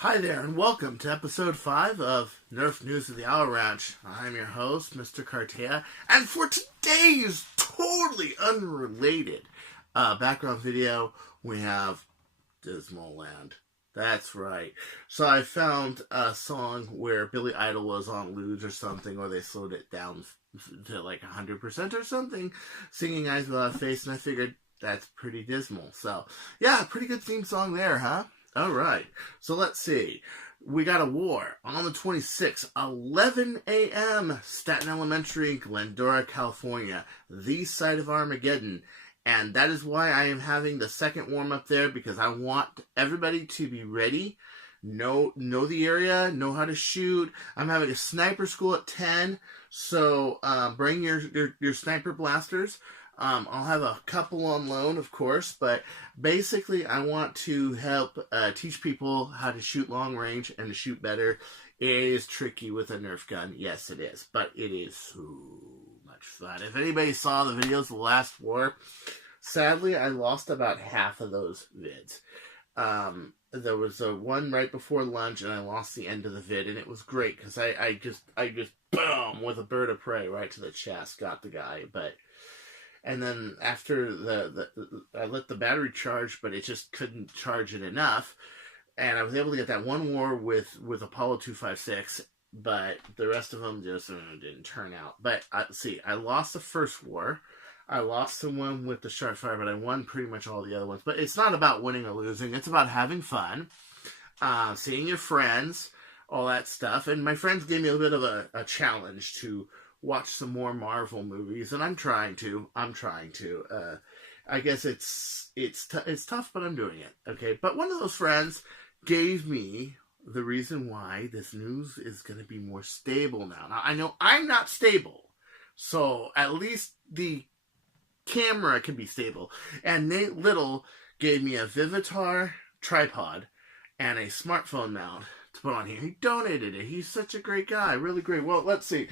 Hi there, and welcome to episode 5 of Nerf News of the Owl Ranch. I'm your host, Mr. Cartea, and for today's totally unrelated background video, we have Dismal Land. That's right. So I found a song where Billy Idol was on Luge or something, or they slowed it down to like 100% or something, singing Eyes Without a Face, and I figured that's pretty dismal. So, yeah, pretty good theme song there, huh? All right, so let's see. We got a war on the 26th, 11 a.m., Staten Elementary, Glendora, California, the site of Armageddon. And that is why I am having the second warm-up there, because I want everybody to be ready, know the area, know how to shoot. I'm having a sniper school at 10, so bring your sniper blasters. I'll have a couple on loan, of course, but basically I want to help teach people how to shoot long range and to shoot better. It is tricky with a Nerf gun. Yes, it is, but it is so much fun. If anybody saw the videos of the last war, sadly, I lost about half of those vids. There was one right before lunch, and I lost the end of the vid, and it was great, because I just boom, with a bird of prey right to the chest, got the guy, but... And then after I let the battery charge, but it just couldn't charge it enough. And I was able to get that one war with Apollo 256, but the rest of them just didn't turn out. But see, I lost the first war. I lost the one with the sharp fire, but I won pretty much all the other ones. But it's not about winning or losing. It's about having fun, seeing your friends, all that stuff. And my friends gave me a bit of a challenge to watch some more Marvel movies, and I'm trying to. I guess it's tough, but I'm doing it. Okay, but one of those friends gave me the reason why this news is going to be more stable now. Now I know I'm not stable, so at least the camera can be stable. And Nate Little gave me a Vivitar tripod and a smartphone mount to put on here. He donated it. He's such a great guy, really great. Well, let's see.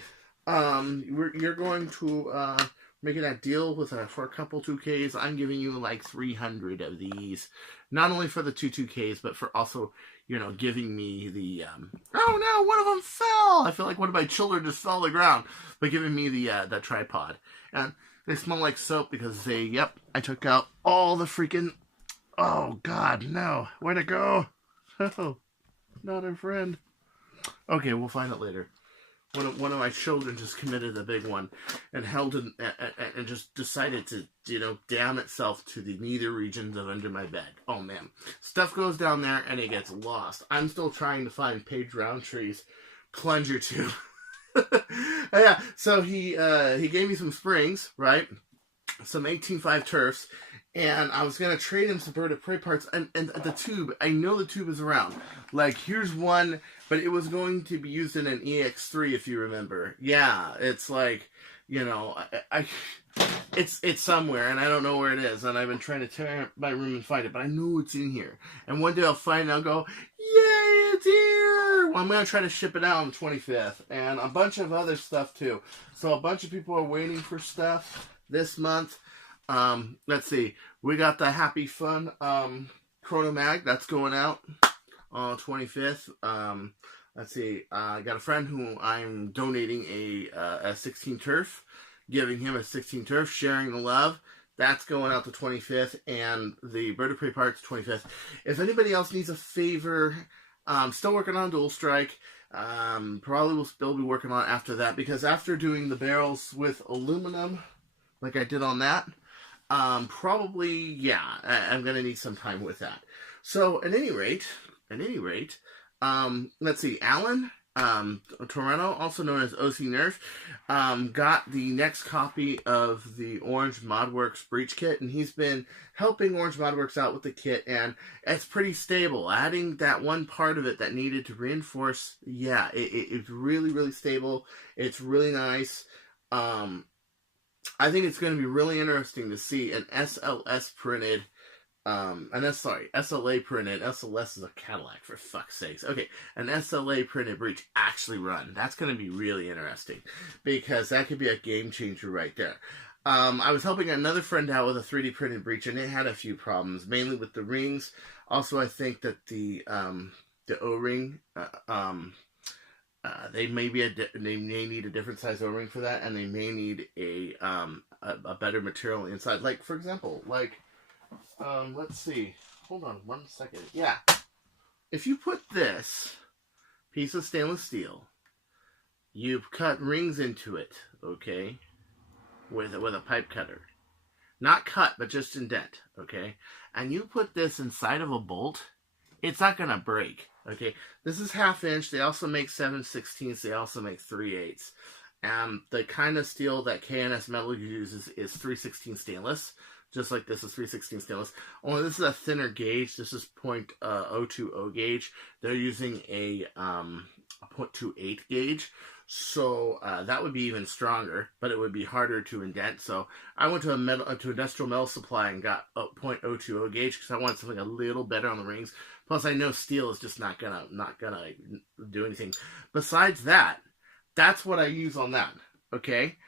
You're going to make that deal for a couple 2Ks. I'm giving you like 300 of these, not only for the 2Ks, but for also, giving me the oh no, one of them fell. I feel like one of my children just fell to the ground, but giving me the tripod, and they smell like soap because I took out all the freaking. Oh God, no, where'd it go? Oh, not our friend. Okay, we'll find it later. One of my children just committed a big one and held it and just decided to, damn itself to the nether regions of under my bed. Oh, man. Stuff goes down there and it gets lost. I'm still trying to find Paige Roundtree's plunger tube. Yeah, so he gave me some springs, right? Some 18.5 turfs. And I was going to trade him some bird of prey parts. And the tube, I know the tube is around. Like, here's one, but it was going to be used in an EX3, if you remember. Yeah, it's like, it's somewhere, and I don't know where it is. And I've been trying to tear up my room and find it, but I know it's in here. And one day I'll find it, and I'll go, yay, it's here! Well, I'm going to try to ship it out on the 25th. And a bunch of other stuff, too. So a bunch of people are waiting for stuff this month. Let's see. We got the Happy Fun Chrono Mag that's going out on 25th. Let's see. I got a friend who I'm donating a 16 turf, giving him a 16 turf, sharing the love. That's going out the 25th, and the Bird of Prey parts 25th. If anybody else needs a favor, still working on Dual Strike. Probably will still be working on it after that, because after doing the barrels with aluminum, like I did on that, probably, yeah, I'm going to need some time with that. So, at any rate, let's see, Alan, Toronto, also known as OC Nerf, got the next copy of the Orange Modworks Breach Kit, and he's been helping Orange Modworks out with the kit, and it's pretty stable. Adding that one part of it that needed to reinforce, yeah, it's really, really stable. It's really nice. I think it's going to be really interesting to see an SLS printed, SLA printed, SLS is a Cadillac, for fuck's sakes. Okay, an SLA printed breach actually run. That's going to be really interesting, because that could be a game changer right there. I was helping another friend out with a 3D printed breach, and it had a few problems, mainly with the rings. Also, I think that the the O-ring, they may need a different size O-ring for that, and they may need a better material inside. Like, for example, let's see. Hold on 1 second. Yeah. If you put this piece of stainless steel, you've cut rings into it, okay, with a pipe cutter. Not cut, but just indent, okay? And you put this inside of a bolt, it's not going to break, okay? This is 1/2 inch. They also make 7/16. They also make 3/8. And the kind of steel that K&S Metal uses is 3/16 stainless, just like this is 3/16 stainless. Only this is a thinner gauge. This is .020 gauge. They're using a .28 gauge. So that would be even stronger, but it would be harder to indent. So I went to industrial metal supply and got a .020 gauge because I wanted something a little better on the rings. Plus, I know steel is just not gonna do anything. Besides that, that's what I use on that. Okay,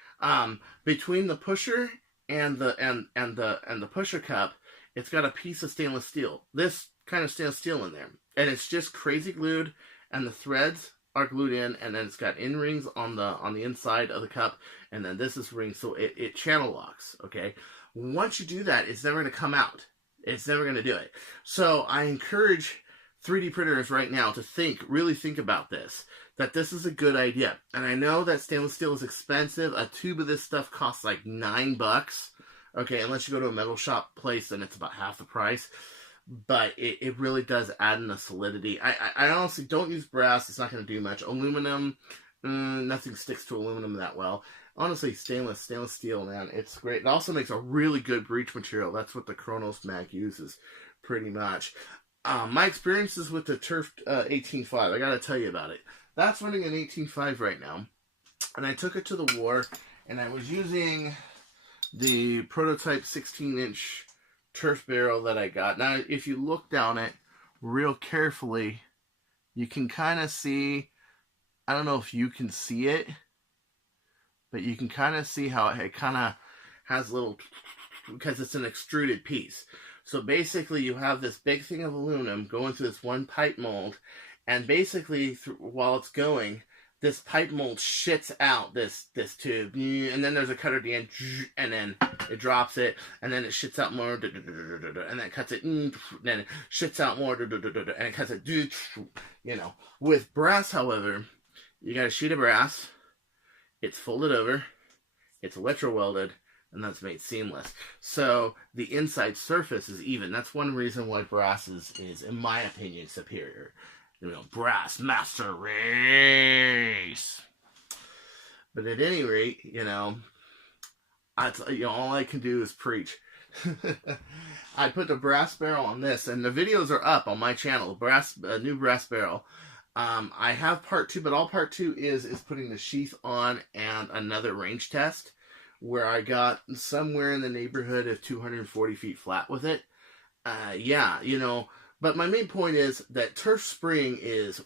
between the pusher and the pusher cup, it's got a piece of stainless steel. This kind of stainless steel in there, and it's just crazy glued, and the threads are glued in, and then it's got in rings on the inside of the cup, and then this is ring, so it channel locks. Okay, once you do that, it's never going to come out. It's never going to do it. So I encourage 3D printers right now to really think about this, that this is a good idea. And I know that stainless steel is expensive. A tube of this stuff costs like $9. Okay, unless you go to a metal shop place, then it's about half the price. But it really does add in a solidity. I honestly don't use brass. It's not going to do much. Aluminum, nothing sticks to aluminum that well. Honestly, stainless steel, man, it's great. It also makes a really good breech material. That's what the Kronos Mag uses, pretty much. My experiences with the Turf 18.5, I got to tell you about it. That's running an 18.5 right now. And I took it to the war, and I was using the prototype 16-inch turf barrel that I got. Now, if you look down it real carefully, you can kind of see, I don't know if you can see it, but you can kind of see how it kind of has little, because it's an extruded piece. So basically you have this big thing of aluminum going through this one pipe mold, and basically while it's going, this pipe mold shits out this tube, and then there's a cutter at the end, and then it drops it, and then it shits out more, and then it cuts it, then it shits out more, and it cuts it, you know. With brass, however, you got a sheet of brass, it's folded over, it's electro welded, and that's made seamless. So the inside surface is even. That's one reason why brass is in my opinion, superior. You know, brass master race. But at any rate, you know, all I can do is preach. I put the brass barrel on this, and the videos are up on my channel. New brass barrel. I have part 2, but all part 2 is putting the sheath on and another range test, where I got somewhere in the neighborhood of 240 feet flat with it. Yeah, you know. But my main point is that Turf Spring is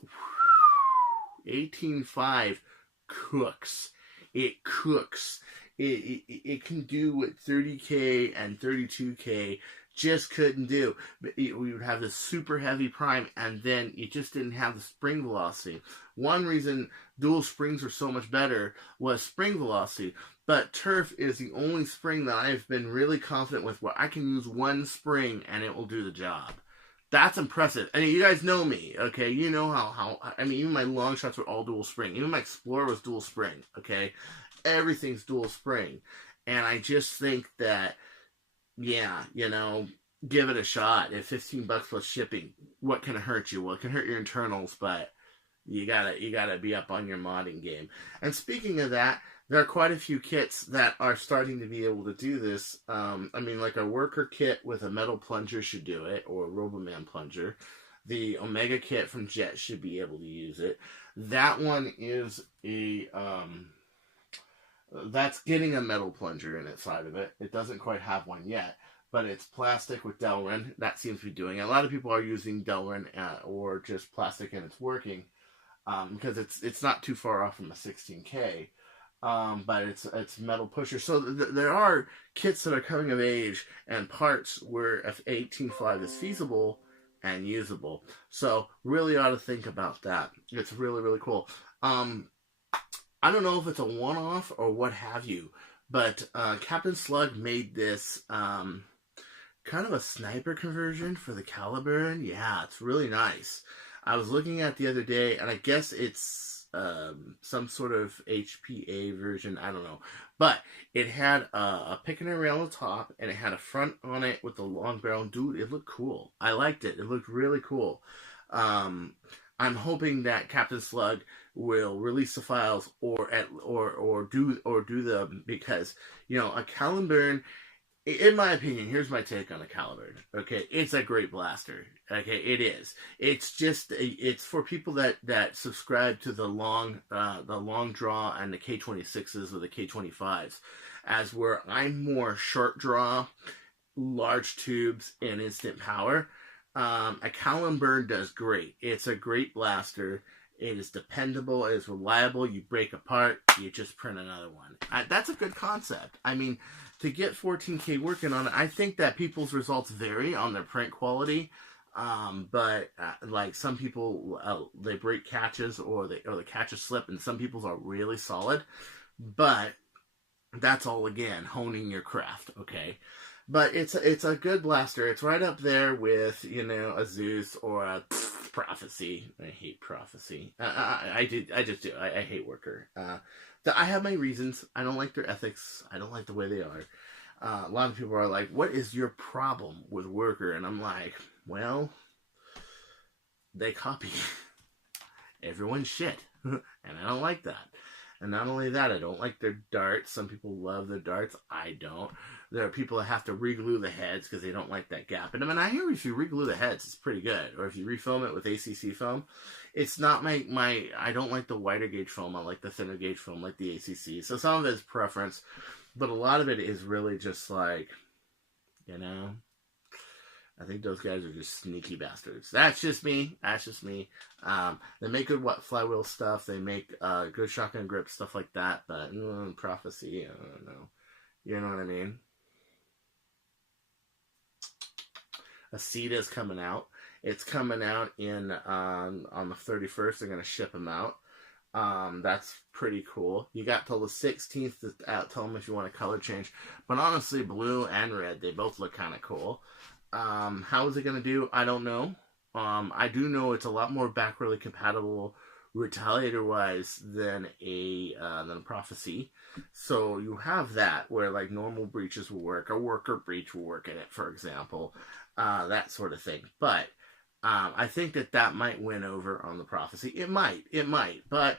18.5 cooks. It cooks. It can do what 30K and 32K just couldn't do. We would have this super heavy prime, and then you just didn't have the spring velocity. One reason dual springs are so much better was spring velocity. But Turf is the only spring that I've been really confident with where I can use one spring and it will do the job. That's impressive. I mean, you guys know me, okay? You know how I mean, even my long shots were all dual spring. Even my Explorer was dual spring, okay? Everything's dual spring. And I just think that, yeah, you know, give it a shot. At $15 plus shipping, what can hurt you? Well, it can hurt your internals, but you gotta be up on your modding game. And speaking of that, there are quite a few kits that are starting to be able to do this. I mean, like a worker kit with a metal plunger should do it, or a Roboman plunger. The Omega kit from Jet should be able to use it. That one is that's getting a metal plunger in its side of it. It doesn't quite have one yet, but it's plastic with Delrin. That seems to be doing it. A lot of people are using Delrin or just plastic, and it's working because it's not too far off from a 16K. But it's metal pusher. So there are kits that are coming of age and parts where if 18.5 is feasible, and usable. So really ought to think about that. It's really, really cool. I don't know if it's a one-off or what have you, but Captain Slug made this kind of a sniper conversion for the Caliburn. Yeah, it's really nice. I was looking at the other day, and I guess it's some sort of HPA version. I don't know. But it had a pick and array on the top, and it had a front on it with the long barrel. Dude, it looked cool. I liked it. It looked really cool. I'm hoping that Captain Slug will release the files or do them, because a Caliburn, in my opinion, here's my take on a Caliburn. Okay, it's a great blaster. Okay, it is. It's just it's for people that subscribe to the long draw and the K26s or the K25s, as where I'm more short draw, large tubes, and instant power. A Caliburn does great. It's a great blaster. It is dependable. It is reliable. You break apart, you just print another one. That's a good concept. I mean, to get 14K working on it, I think that people's results vary on their print quality. But like some people, they break catches or the catches slip, and some people's are really solid. But that's all, again, honing your craft. Okay. But it's a good blaster. It's right up there with, a Zeus or a Prophecy. I hate Prophecy. I just do. I hate Worker. I have my reasons. I don't like their ethics. I don't like the way they are. A lot of people are like, what is your problem with Worker? And I'm like, well, they copy everyone's shit. And I don't like that. And not only that, I don't like their darts. Some people love their darts. I don't. There are people that have to re-glue the heads because they don't like that gap. And I mean, I hear if you re-glue the heads, it's pretty good. Or if you refilm it with ACC foam, it's not my. I don't like the wider gauge foam. I like the thinner gauge foam, like the ACC. So some of it is preference, but a lot of it is really just like, I think those guys are just sneaky bastards. That's just me. They make good flywheel stuff. They make good shotgun grip, stuff like that. But Prophecy, I don't know. You know what I mean? Aceta's coming out. It's coming out in on the 31st. They're gonna ship them out. That's pretty cool. You got till the 16th to tell them if you want a color change. But honestly, blue and red, they both look kind of cool. How is it going to do? I don't know. I do know it's a lot more backwardly compatible retaliator-wise than a Prophecy. So you have that where like normal breaches will work. A Worker breach will work in it, for example. That sort of thing. But I think that might win over on the Prophecy. It might. But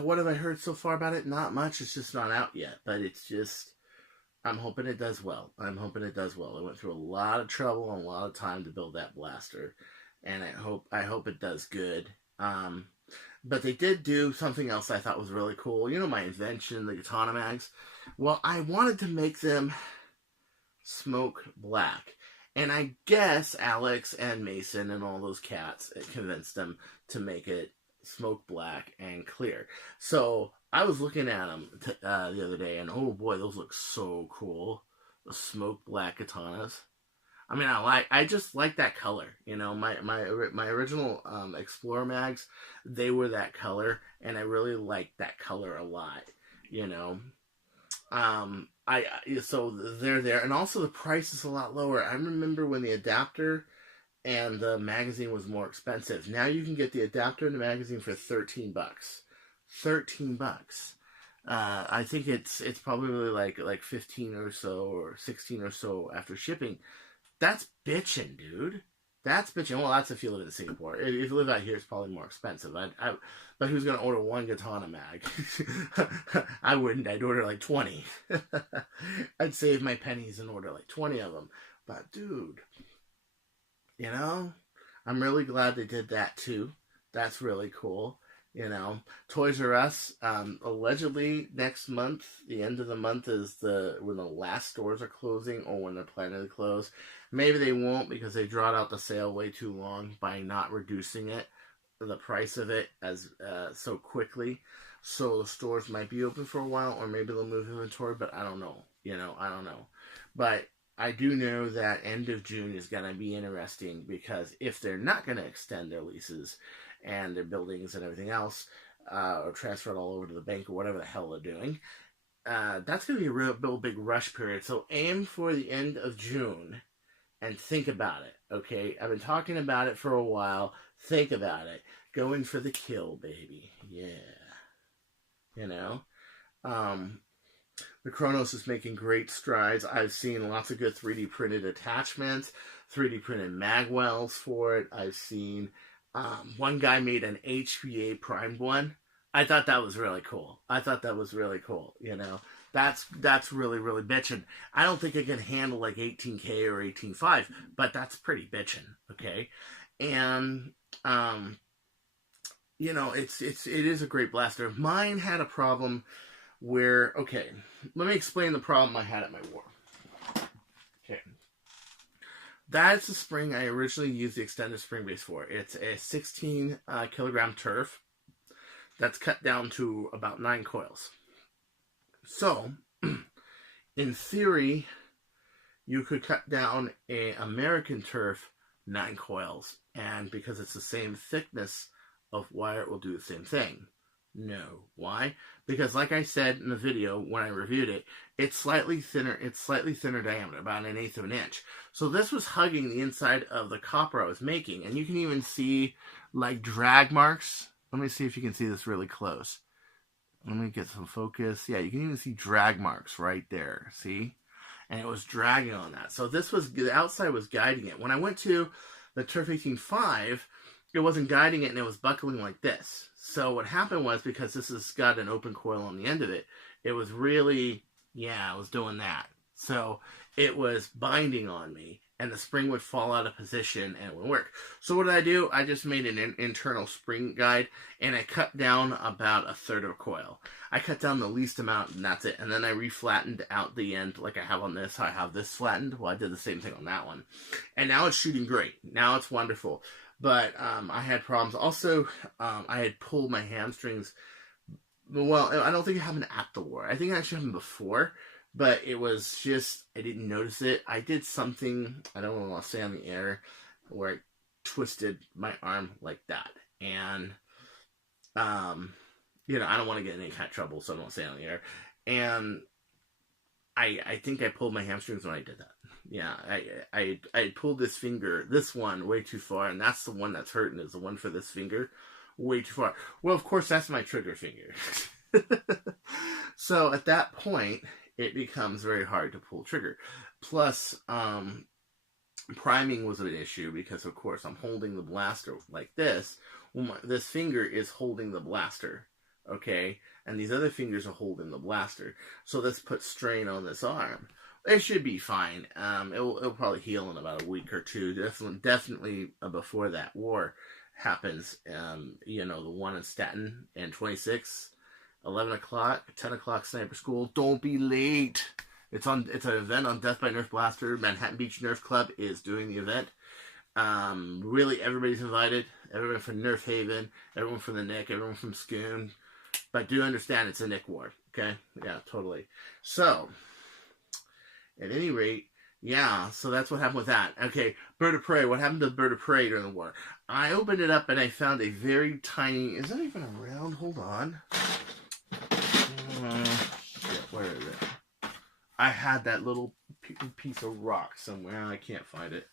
what have I heard so far about it? Not much. It's just not out yet. But it's just... I'm hoping it does well. I went through a lot of trouble and a lot of time to build that blaster, and I hope it does good. But they did do something else I thought was really cool. My invention, the katana mags. Well, I wanted to make them smoke black, and I guess Alex and Mason and all those cats convinced them to make it smoke black and clear. So I was looking at them the other day, and oh boy, those look so cool. The smoke black katanas. I mean, I just like that color. My original Explorer mags, they were that color, and I really liked that color a lot. So they're there, and also the price is a lot lower. I remember when the adapter and the magazine was more expensive. Now you can get the adapter and the magazine for $13. $13. I think it's probably like 15 or so or 16 or so after shipping. That's bitching, dude. That's bitching. Well, that's if you live in Singapore. If you live out here, it's probably more expensive. But who's gonna order one katana mag? I wouldn't. I'd order like 20. I'd save my pennies and order like 20 of them. But dude, I'm really glad they did that too. That's really cool. Toys R Us, allegedly next month, the end of the month is when the last stores are closing or when they're planning to close. Maybe they won't because they drawed out the sale way too long by not reducing the price of it as so quickly. So the stores might be open for a while, or maybe they'll move inventory, but I don't know. I don't know. But I do know that end of June is going to be interesting, because if they're not going to extend their leases and their buildings and everything else, or transfer it all over to the bank or whatever the hell they're doing, that's going to be a real big rush period. So aim for the end of June and think about it, okay? I've been talking about it for a while. Think about it. Go in for the kill, baby. Yeah. You know? The Chronos is making great strides. I've seen lots of good 3D printed attachments, 3D printed magwells for it. I've seen one guy made an HVA primed one. I thought that was really cool. You know, that's really bitchin'. I don't think it can handle like 18K or 18.5, but that's pretty bitchin'. Okay, and you know, it is a great blaster. Mine had a problem where, okay, let me explain the problem I had at my war. Okay. That's the spring I originally used the extended spring base for. It's a 16 kilogram turf that's cut down to about 9 coils. So, in theory, you could cut down a American turf 9 coils, and because it's the same thickness of wire, it will do the same thing. No. Why? Because like I said in the video when I reviewed it, it's slightly thinner diameter, about 1/8 of an inch. So this was hugging the inside of the copper I was making, and you can even see like drag marks. Let me see if you can see this really close. Let me get some focus. Yeah, you can even see drag marks right there. See? And it was dragging on that. So this was, the outside was guiding it. When I went to the Turf 18.5, it wasn't guiding it, and it was buckling like this. So what happened was, because this has got an open coil on the end of it, it was really, yeah, it was doing that. So it was binding on me, and the spring would fall out of position, and it wouldn't work. So what did I do? I just made an internal spring guide, and I cut down about 1/3 of a coil. I cut down the least amount, and that's it. And then I reflattened out the end like I have on this. I have this flattened. Well, I did the same thing on that one. And now it's shooting great. Now it's wonderful. But I had problems. Also, I had pulled my hamstrings. Well, I don't think it happened at the war. I think it actually happened before. But it was just, I didn't notice it. I did something, I don't want to say on the air, where I twisted my arm like that. And, you know, I don't want to get in any kind of trouble, so I don't say it on the air. And I think I pulled my hamstrings when I did that. Yeah, I pulled this finger, this one, way too far, and that's the one that's hurting, is the one for this finger, way too far. Well, of course, that's my trigger finger. So at that point, it becomes very hard to pull trigger. Plus, priming was an issue, because of course I'm holding the blaster like this. Well, this finger is holding the blaster, okay? And these other fingers are holding the blaster. So this puts strain on this arm. It should be fine. It'll probably heal in about a week or two. Definitely before that war happens. You know, the one in Staten and 26, 11 o'clock, 10 o'clock sniper school. Don't be late. It's an event on Death by Nerf Blaster. Manhattan Beach Nerf Club is doing the event. Really, everybody's invited. Everyone from Nerf Haven, everyone from the Nick, everyone from Scoon. But do understand it's a Nick war. Okay? Yeah, totally. So, at any rate, yeah, so that's what happened with that. Okay, Bird of Prey. What happened to Bird of Prey during the war? I opened it up and I found a very tiny... Is that even around? Hold on. Shit, where is it? I had that little piece of rock somewhere. I can't find it.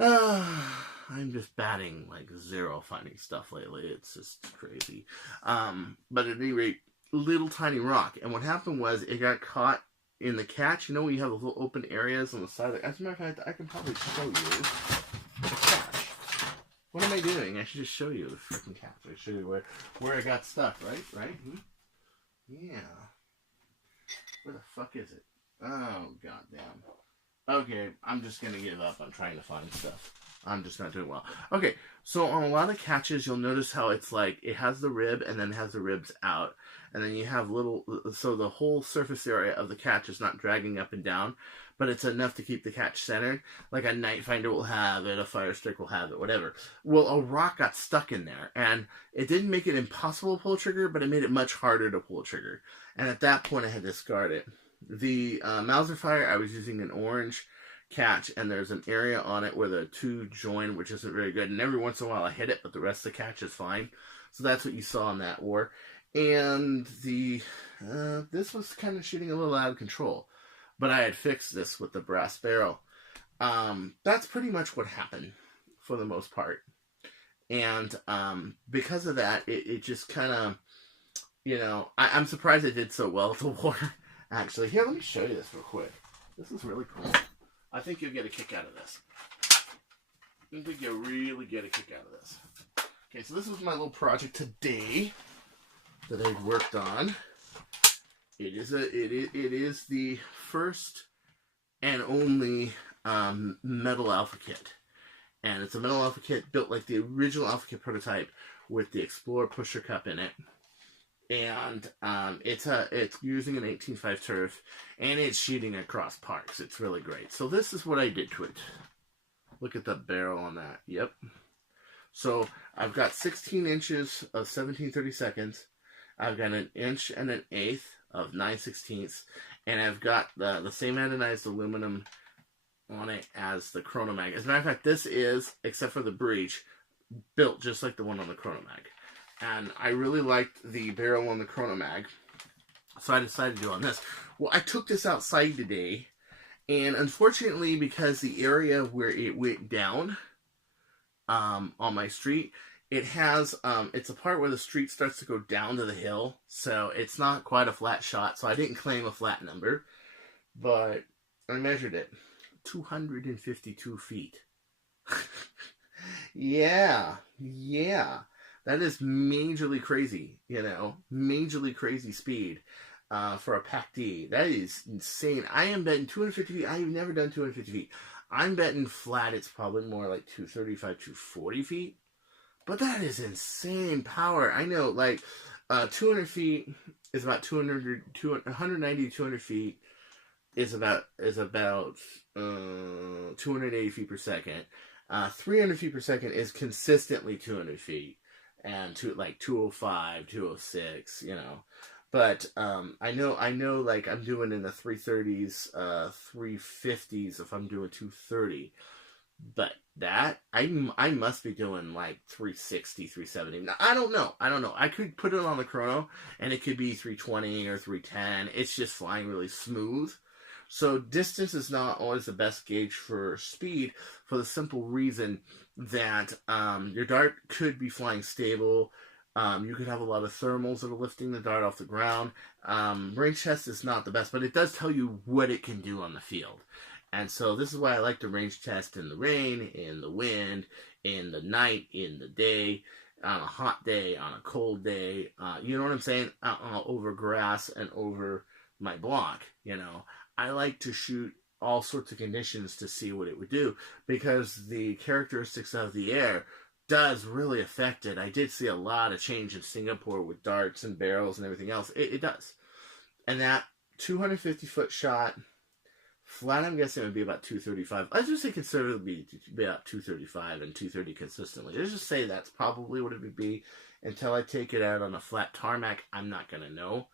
I'm just batting like zero finding stuff lately. It's just crazy. But at any rate, little tiny rock. And what happened was it got caught in the catch. You know, you have those little open areas on the side. As a matter of fact, I can probably show you the catch. What am I doing? I should just show you the freaking catch. I show you where I got stuck, right? Yeah. Where the fuck is it? Oh, goddamn. Okay, I'm just going to give up on trying to find stuff. I'm just not doing well. Okay, so on a lot of catches, you'll notice how it's like, it has the rib and then it has the ribs out. And then you have little, so the whole surface area of the catch is not dragging up and down, but it's enough to keep the catch centered. Like a Night Finder will have it, a Fire Stick will have it, whatever. Well, a rock got stuck in there, and it didn't make it impossible to pull a trigger, but it made it much harder to pull a trigger. And at that point, I had to discard it. The Mauser fire, I was using an orange catch, and there's an area on it where the two join, which isn't very good. And every once in a while I hit it, but the rest of the catch is fine. So that's what you saw in that war. And this was kind of shooting a little out of control, but I had fixed this with the brass barrel. That's pretty much what happened for the most part. And because of that, it just kind of, you know, I'm surprised it did so well at the war. Actually, here, let me show you this real quick. This is really cool. I think you'll get a kick out of this. I think you'll really get a kick out of this. Okay, so this was my little project today that I worked on. It is the first and only metal alpha kit, and it's a metal alpha kit built like the original alpha kit prototype with the Explorer pusher cup in it. And it's using an 18.5 turf, and it's shooting across parks. It's really great. So this is what I did to it. Look at the barrel on that. Yep. So I've got 16 inches of 17/32. I've got an inch and an eighth of 9/16, and I've got the same anodized aluminum on it as the Chronomag. As a matter of fact, this is, except for the breech, built just like the one on the Chronomag. And I really liked the barrel on the Chronomag, so I decided to do on this. Well, I took this outside today, and unfortunately, because the area where it went down on my street, it has, it's a part where the street starts to go down to the hill, so it's not quite a flat shot, so I didn't claim a flat number, but I measured it. 252 feet. Yeah. That is majorly crazy, you know, majorly crazy speed for a PAC-D. That is insane. I am betting 250 feet. I've never done 250 feet. I'm betting flat it's probably more like 235, 240 feet. But that is insane power. I know, like, 200 feet is about 190 to 200 feet is about 280 feet per second. 300 feet per second is consistently 200 feet. And to like 205, 206, you know. But I know like I'm doing in the 330s, 350s if I'm doing 230. But that I must be doing like 360, 370. Now, I don't know. I could put it on the chrono and it could be 320 or 310. It's just flying really smooth. So distance is not always the best gauge for speed, for the simple reason that your dart could be flying stable. You could have a lot of thermals that are lifting the dart off the ground. Range test is not the best, but it does tell you what it can do on the field. And so this is why I like to range test in the rain, in the wind, in the night, in the day, on a hot day, on a cold day. You know what I'm saying? Over grass and over my block, you know. I like to shoot all sorts of conditions to see what it would do, because the characteristics of the air does really affect it. I did see a lot of change in Singapore with darts and barrels and everything else. It does. And that 250-foot shot, flat, I'm guessing it would be about 235. Let's just say conservatively be about 235 and 230 consistently. Let's just say that's probably what it would be. Until I take it out on a flat tarmac, I'm not going to know.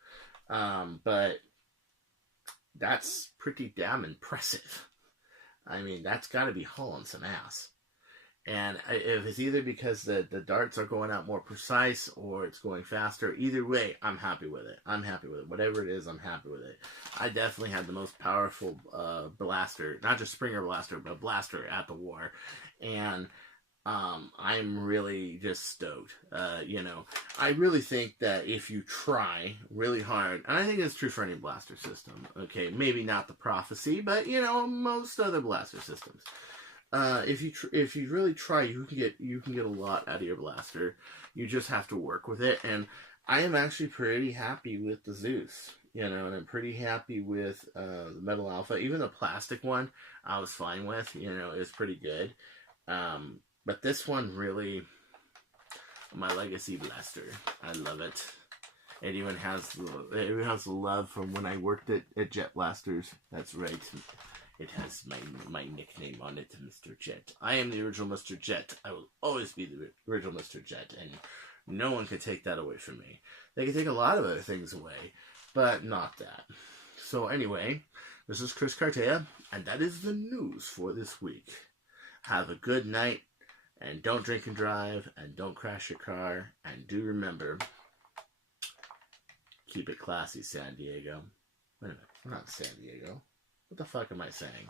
But that's pretty damn impressive. I mean, that's got to be hauling some ass. And if it's either because the darts are going out more precise or it's going faster, either way, I'm happy with it. Whatever it is, I'm happy with it. I definitely had the most powerful blaster, not just Springer blaster, but blaster at the war. And I'm really just stoked. You know, I really think that if you try really hard, and I think it's true for any blaster system, okay, maybe not the Prophecy, but, you know, most other blaster systems. If you really try, you can get a lot out of your blaster. You just have to work with it, and I am actually pretty happy with the Zeus, you know, and I'm pretty happy with the Metal Alpha. Even the plastic one, I was fine with, you know, it's pretty good. But this one really, my legacy blaster, I love it. It even has the love from when I worked at Jet Blasters. That's right. It has my nickname on it, Mr. Jet. I am the original Mr. Jet. I will always be the original Mr. Jet, and no one can take that away from me. They can take a lot of other things away, but not that. So anyway, this is Chris Cartea, and that is the news for this week. Have a good night, and don't drink and drive, and don't crash your car, and do remember, keep it classy, San Diego. Wait a minute, I'm not San Diego. What the fuck am I saying?